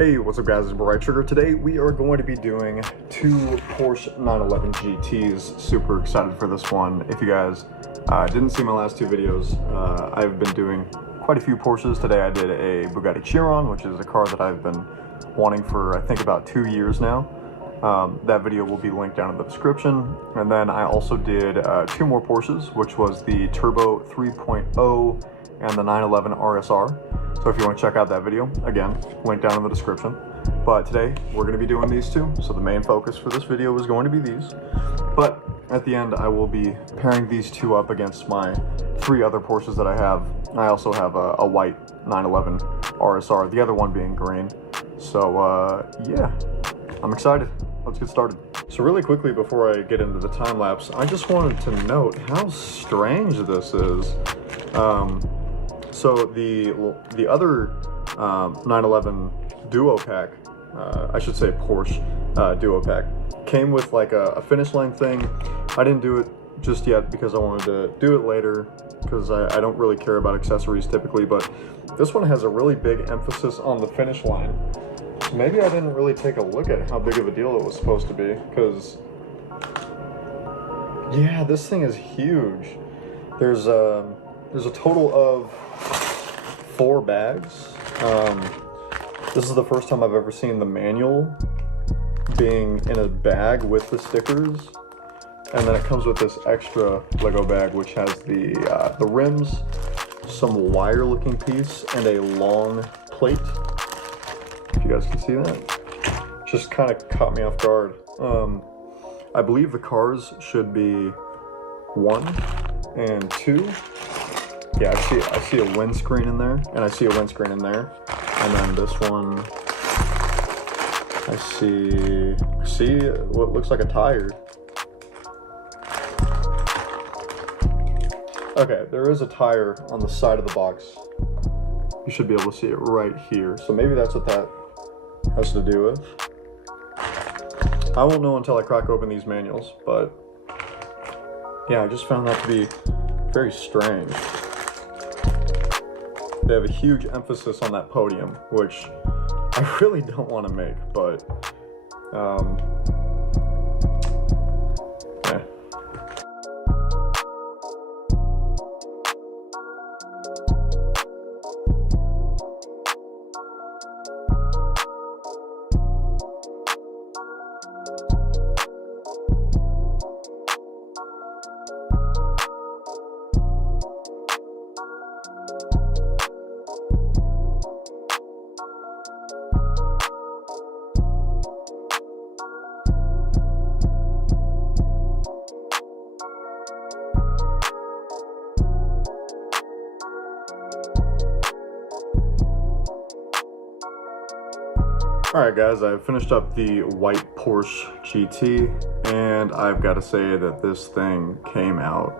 Hey, what's up guys, it's Bright Trigger. Today we are going to be doing two Porsche 911 GTs. Super excited for this one. If you guys didn't see my last two videos, I've been doing quite a few Porsches. Today I did a Bugatti Chiron, which is a car that I've been wanting for I think about 2 years now. That video will be linked down in the description. And then I also did two more Porsches, which was the Turbo 3.0 and the 911 RSR. So if you want to check out that video, again, link down in the description. But today, we're going to be doing these two. So the main focus for this video is going to be these. But at the end, I will be pairing these two up against my 3 other Porsches that I have. I also have a white 911 RSR, the other one being green. So yeah, I'm excited. Let's get started. So really quickly before I get into the time lapse, I just wanted to note how strange this is. So the other 911 Duo Pack, I should say Porsche Duo Pack, came with like a finish line thing. I didn't do it just yet because I wanted to do it later because I don't really care about accessories typically, but this one has a really big emphasis on the finish line. So maybe I didn't really take a look at how big of a deal it was supposed to be, because yeah, this thing is huge. There's a total of 4 bags. This is the first time I've ever seen the manual being in a bag with the stickers, and then it comes with this extra Lego bag which has the rims, some wire looking piece, and a long plate. If you guys can see that, just kind of caught me off guard. I believe the cars should be 1 and 2. Yeah, I see a windscreen in there, and I see a windscreen in there, and then this one, I see what looks like a tire. Okay, there is a tire on the side of the box. You should be able to see it right here. So maybe that's what that has to do with. I won't know until I crack open these manuals, but yeah, I just found that to be very strange. They have a huge emphasis on that podium, which I really don't want to make, but yeah. Alright guys, I've finished up the white Porsche GT, and I've got to say that this thing came out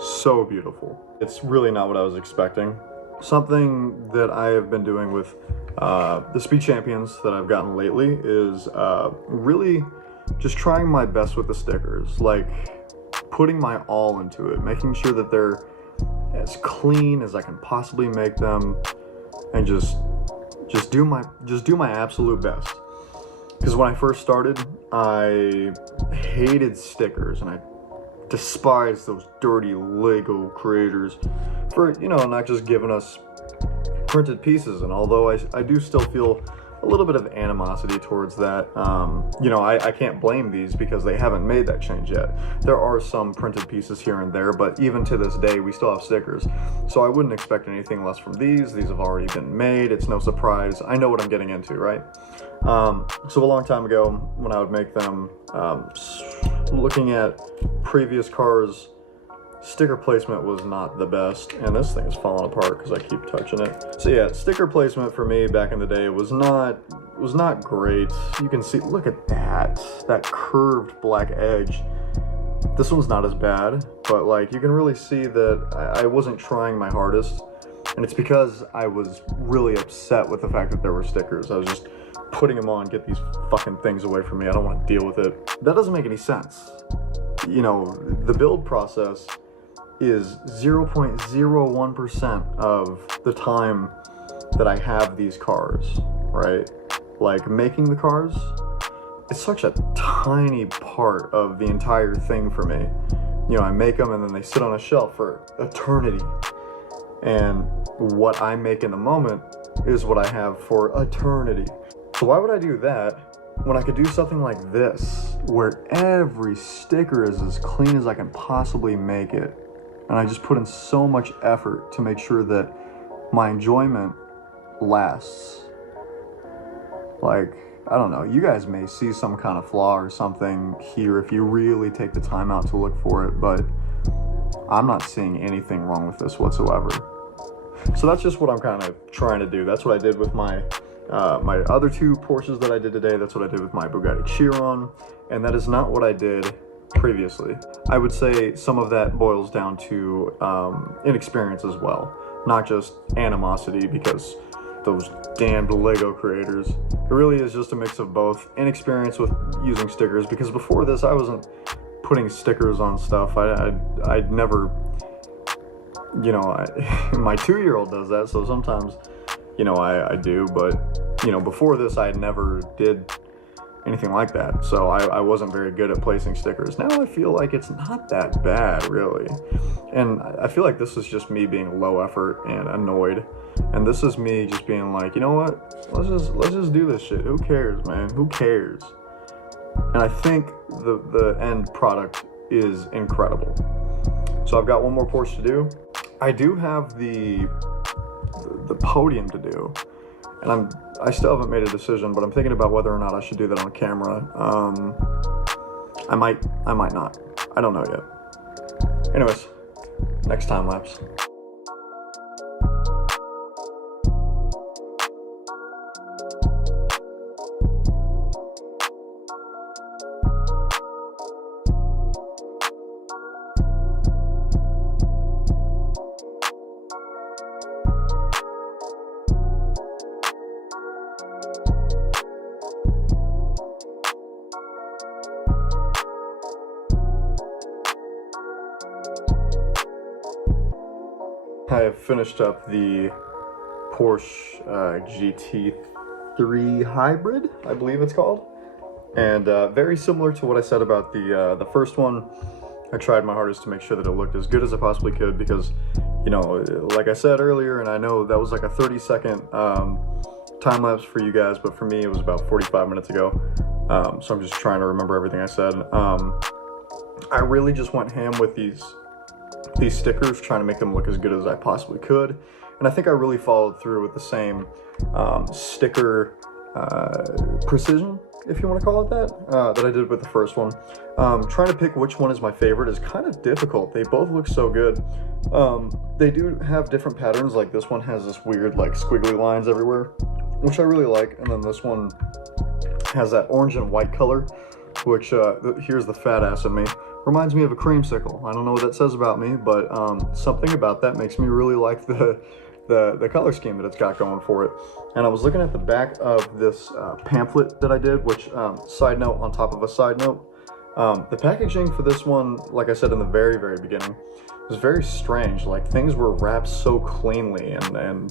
so beautiful. It's really not what I was expecting. Something that I have been doing with the Speed Champions that I've gotten lately is really just trying my best with the stickers, like putting my all into it, making sure that they're as clean as I can possibly make them, and just do my absolute best. Because when I first started, I hated stickers and I despised those dirty Lego creators for, you know, not just giving us printed pieces. And although I do still feel a little bit of animosity towards that, you know, I can't blame these because they haven't made that change yet. There are some printed pieces here and there, but even to this day, we still have stickers. So I wouldn't expect anything less from these. These have already been made. It's no surprise. I know what I'm getting into, right? So a long time ago, when I would make them, looking at previous cars, sticker placement was not the best, and this thing is falling apart because I keep touching it. So yeah, sticker placement for me back in the day was not great. You can see, look at that curved black edge. This one's not as bad, but like you can really see that I wasn't trying my hardest, and it's because I was really upset with the fact that there were stickers. I was just putting them on, get these fucking things away from me. I don't want to deal with it. That doesn't make any sense. You know, the build process is 0.01% of the time that I have these cars, right? like making the cars, it's such a tiny part of the entire thing for me. You know, I make them and then they sit on a shelf for eternity. And what I make in the moment is what I have for eternity. So why would I do that when I could do something like this, where every sticker is as clean as I can possibly make it? And I just put in so much effort to make sure that my enjoyment lasts. Like, I don't know, you guys may see some kind of flaw or something here if you really take the time out to look for it, but I'm not seeing anything wrong with this whatsoever. So that's just what I'm kind of trying to do. That's what I did with my other two Porsches that I did today. That's what I did with my Bugatti Chiron, and that is not what I did previously. I would say some of that boils down to inexperience as well, not just animosity because those damned Lego creators. It really is just a mix of both. Inexperience with using stickers, because before this I wasn't putting stickers on stuff. I'd never, you know, my 2-year-old does that, so sometimes, you know, I do, but, you know, before this I never did anything like that, so I wasn't very good at placing stickers. Now I feel like it's not that bad, really, and I feel like this is just me being low effort and annoyed, and this is me just being like, you know what, let's just do this shit. Who cares, man? Who cares? And I think the end product is incredible. So I've got one more Porsche to do. I do have the podium to do, and I still haven't made a decision, but I'm thinking about whether or not I should do that on camera. I might not. I don't know yet. Anyways, next time lapse. I have finished up the Porsche GT3 Hybrid, I believe it's called, and very similar to what I said about the first one. I tried my hardest to make sure that it looked as good as I possibly could because, you know, like I said earlier, and I know that was like a 30-second time lapse for you guys, but for me it was about 45 minutes ago, so I'm just trying to remember everything I said. I really just went ham with these stickers, trying to make them look as good as I possibly could, and I think I really followed through with the same sticker precision, if you want to call it that, that I did with the first one. Trying to pick which one is my favorite is kind of difficult. They both look so good. They do have different patterns, like this one has this weird like squiggly lines everywhere, which I really like, and then this one has that orange and white color, which here's the fat ass in me, reminds me of a creamsicle. I don't know what that says about me, but something about that makes me really like the color scheme that it's got going for it. And I was looking at the back of this pamphlet that I did, which, side note on top of a side note, the packaging for this one, like I said in the very, very beginning, was very strange. Like, things were wrapped so cleanly, and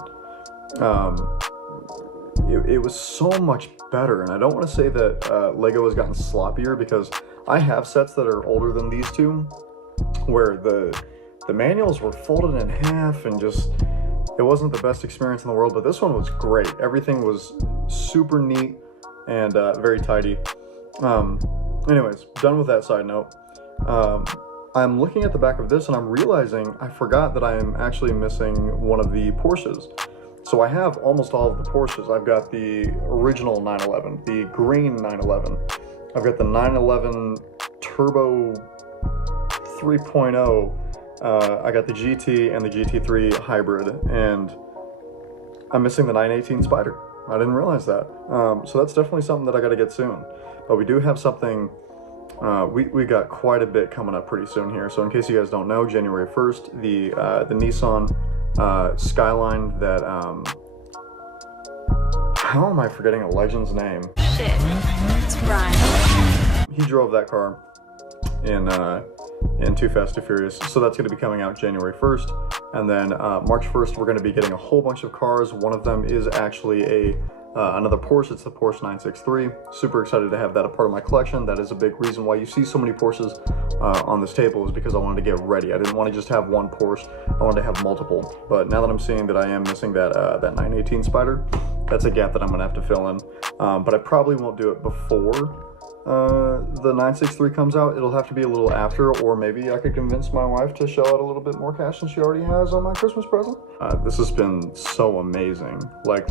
it was so much better. And I don't want to say that Lego has gotten sloppier, because I have sets that are older than these two, where the manuals were folded in half, and just, it wasn't the best experience in the world, but this one was great. Everything was super neat and very tidy. Anyways, done with that side note. I'm looking at the back of this and I'm realizing I forgot that I am actually missing one of the Porsches. So I have almost all of the Porsches. I've got the original 911, the green 911. I've got the 911 Turbo 3.0. I got the GT and the GT3 Hybrid, and I'm missing the 918 Spider. I didn't realize that. So that's definitely something that I got to get soon. But we do have something, we got quite a bit coming up pretty soon here. So in case you guys don't know, January 1st, the Nissan Skyline that, how am I forgetting a legend's name? Shit, it's Brian. He drove that car in Too Fast, Too Furious. So that's going to be coming out January 1st. And then March 1st, we're going to be getting a whole bunch of cars. One of them is actually a another Porsche. It's the Porsche 963. Super excited to have that a part of my collection. That is a big reason why you see so many Porsches on this table, is because I wanted to get ready. I didn't want to just have one Porsche. I wanted to have multiple. But now that I'm seeing that I am missing that 918 Spider, that's a gap that I'm gonna have to fill in. But I probably won't do it before the 963 comes out. It'll have to be a little after, or maybe I could convince my wife to shell out a little bit more cash than she already has on my Christmas present. This has been so amazing. Like,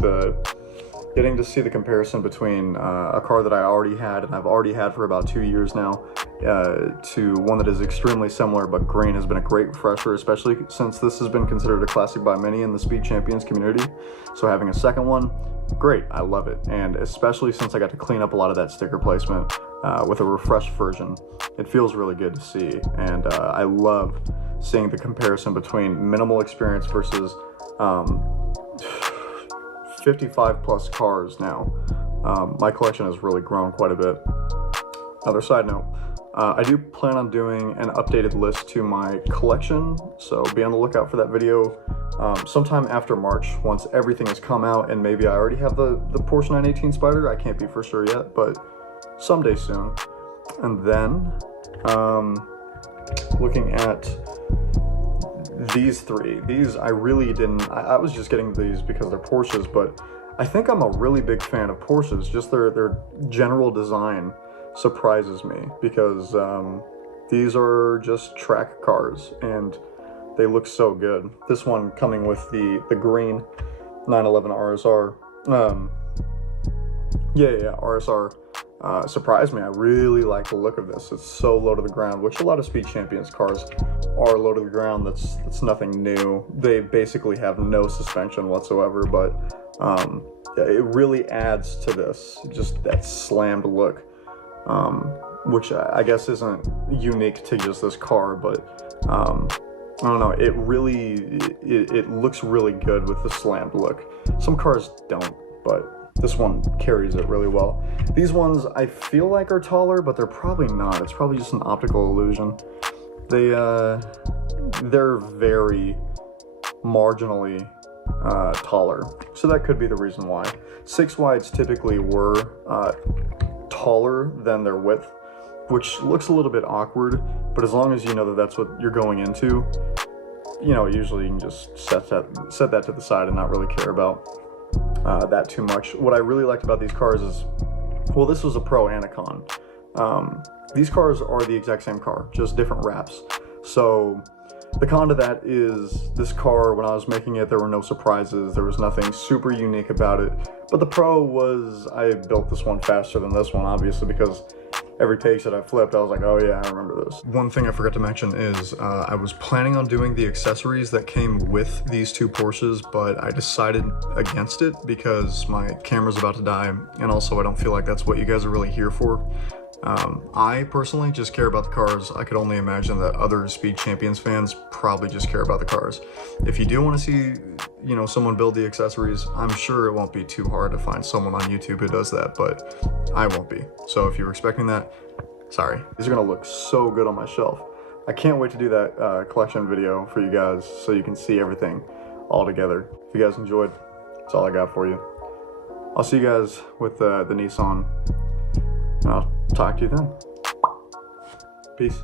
getting to see the comparison between a car that I already had, and I've already had for about 2 years now, to one that is extremely similar but green has been a great refresher, especially since this has been considered a classic by many in the Speed Champions community. So having a second one, great, I love it. And especially since I got to clean up a lot of that sticker placement with a refreshed version, it feels really good to see. And I love seeing the comparison between minimal experience versus 55 plus cars now. My collection has really grown quite a bit. Other side note, I do plan on doing an updated list to my collection, so be on the lookout for that video sometime after March, once everything has come out, and maybe I already have the Porsche 918 Spider. I can't be for sure yet, but someday soon. And then looking at these three, these I really didn't, I was just getting these because they're Porsches, but I think I'm a really big fan of Porsches. Just their general design surprises me, because these are just track cars and they look so good. This one coming with the green 911 RSR, RSR, surprised me. I really like the look of this. It's so low to the ground, which a lot of Speed Champions cars are low to the ground. That's nothing new. They basically have no suspension whatsoever, but it really adds to this, just that slammed look, which I guess isn't unique to just this car, but I don't know, it really, it looks really good with the slammed look. Some cars don't, but this one carries it really well. These ones I feel like are taller, but they're probably not. It's probably just an optical illusion. They're very marginally taller, so that could be the reason why. 6 wides typically were taller than their width, which looks a little bit awkward, but as long as you know that that's what you're going into, you know, usually you can just set that to the side and not really care about that too much. What I really liked about these cars is, well, this was a Pro and a Con. These cars are the exact same car, just different wraps. So the con to that is, this car, when I was making it, there were no surprises. There was nothing super unique about it. But the Pro was, I built this one faster than this one, obviously, because every page that I flipped, I was like, oh yeah, I remember this. One thing I forgot to mention is I was planning on doing the accessories that came with these two Porsches, but I decided against it because my camera's about to die, and also I don't feel like that's what you guys are really here for. I personally just care about the cars. I could only imagine that other Speed Champions fans probably just care about the cars. If you do want to see, you know, someone build the accessories, I'm sure it won't be too hard to find someone on YouTube who does that, but I won't be. So if you're expecting that, sorry. These are gonna look so good on my shelf. I can't wait to do that collection video for you guys so you can see everything all together. If you guys enjoyed, that's all I got for you. I'll see you guys with the Nissan. I'll talk to you then. Peace.